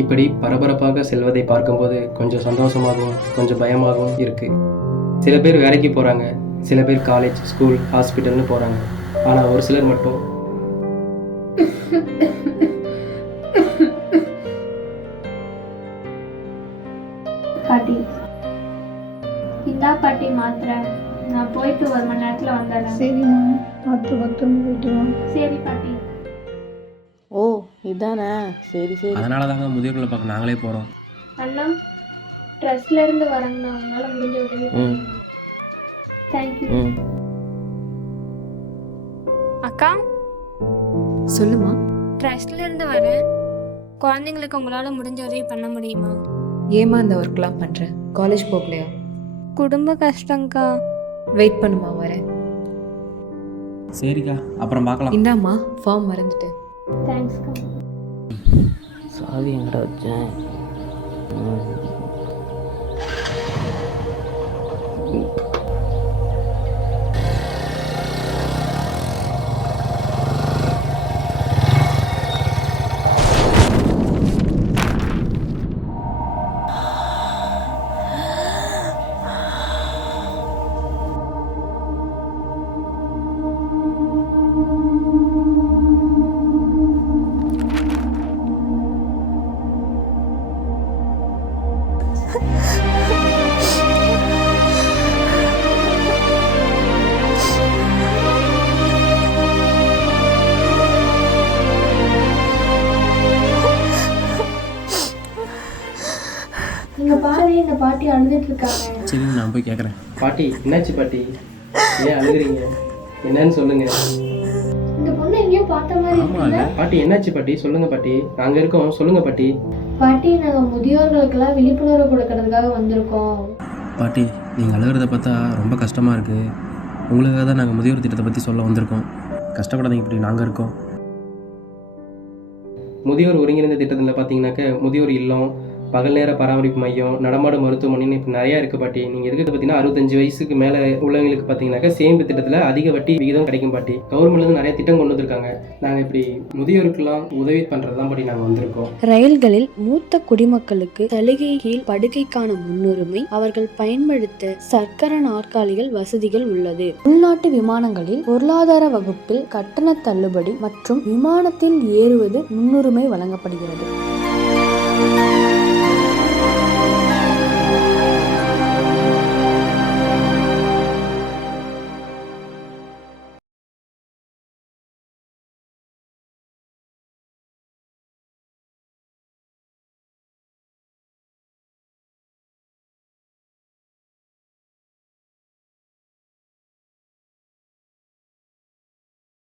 இப்படி பரபரப்பாக செல்வதை பார்க்கும்போது கொஞ்சம் சந்தோஷமாகவும் கொஞ்சம் பயமாகவும் இருக்குது. சில பேர் வேலைக்கு போகிறாங்க, சில பேர் காலேஜ், ஸ்கூல், ஹாஸ்பிட்டல்னு போகிறாங்க. ஆனால் ஒரு சிலர் மட்டும் பாட்டி, இந்தா பாட்டி மாத்திரை. நான் போயிட்டு 1 மணி நேரத்தில் வந்துடுறேன். சரிம்மா, பத்திரமா போயிட்டு வா. சரி பாட்டி. ஓ இதானே, சரி சரி. அதனால தாங்க முதியோர்களை பார்க்க நாங்களே போகிறோம். அண்ணா, ட்ரஸ்ட்ல இருந்து வரேங்கண்ணா, உங்களால் முடிஞ்ச உதவி பண்ணுங்க. தேங்க்யூ. அக்கா, சொல்லுமா. ட்ரஸ்ட்ல இருந்து வரேன். குழந்தைங்களுக்கு உங்களால் முடிஞ்ச உதவி பண்ண முடியுமா? ஏமா இந்த ஒர்க்லாம் பண்ற? காலேஜ் போகலையா? குடும்ப கஷ்டங்க்கா. வெயிட் பண்ணுமா, வரேன். சரிக்கா, அப்புறம் பார்க்கலாம். இந்தாம்மா, ஃபார்ம் மறந்துட்டேன். தேங்க்ஸ்க்கா. சாவி எங்கடா வச்சேன்? நீங்க பாரு, இந்த பாட்டி அழுதுட்டு இருக்காங்க. சரி, நான் போய் கேட்குறேன். பாட்டி, என்னாச்சு பாட்டி? ஏன் அழுகுறீங்க? என்னன்னு சொல்லுங்க. இந்த பொண்ணு எங்கேயோ பார்த்த மாதிரி இருக்குல்ல? பாட்டி, என்னாச்சு பாட்டி? சொல்லுங்க பாட்டி, நாங்கள் இருக்கோம், சொல்லுங்க பாட்டி. பாட்டி, நாங்க முதியோர்களுக்கெல்லாம் விழிப்புணர்வு கொடுக்கறதுக்காக வந்திருக்கோம். பாட்டி, நீங்கள் அழுகிறத பார்த்தா ரொம்ப கஷ்டமாக இருக்குது. உங்களுக்காக தான் நாங்கள் முதியோர் திட்டத்தை பற்றி சொல்ல வந்திருக்கோம். கஷ்டப்படாதீங்க பாட்டி, நாங்கள் இருக்கோம். முதியோர் ஒருங்கிணைந்த திட்டத்தில் பார்த்தீங்கன்னாக்க முதியோர் இல்லம், பகல் நேர பராமரிப்பு மையம், நடமாடும் மருத்துவமனைன்னு இப்போ நிறையா இருக்குது பாட்டி. நீங்கள் இருக்கிறது பார்த்தீங்கன்னா 65 வயசுக்கு மேலே உள்ளவங்களுக்கு பார்த்தீங்கன்னாக்கா சேமிப்பு திட்டத்தில் அதிக வட்டி விகிதம் கிடைக்கும் பாட்டி. கவர்மெண்ட்லேருந்து நிறைய திட்டம் கொண்டு வந்திருக்காங்க. நாங்கள் இப்படி முதியோருக்கெல்லாம் உதவி பண்ணுறது தான் பாட்டி நாங்கள் வந்திருக்கோம். ரயில்களில் மூத்த குடிமக்களுக்கு சலுகை கீழ் படுக்கைக்கான முன்னுரிமை, அவர்கள் பயன்படுத்த சக்கர நாற்காலிகள் வசதிகள் உள்ளது. உள்நாட்டு விமானங்களில் பொருளாதார வகுப்பில் கட்டண தள்ளுபடி மற்றும் விமானத்தில் ஏறுவது முன்னுரிமை வழங்கப்படுகிறது.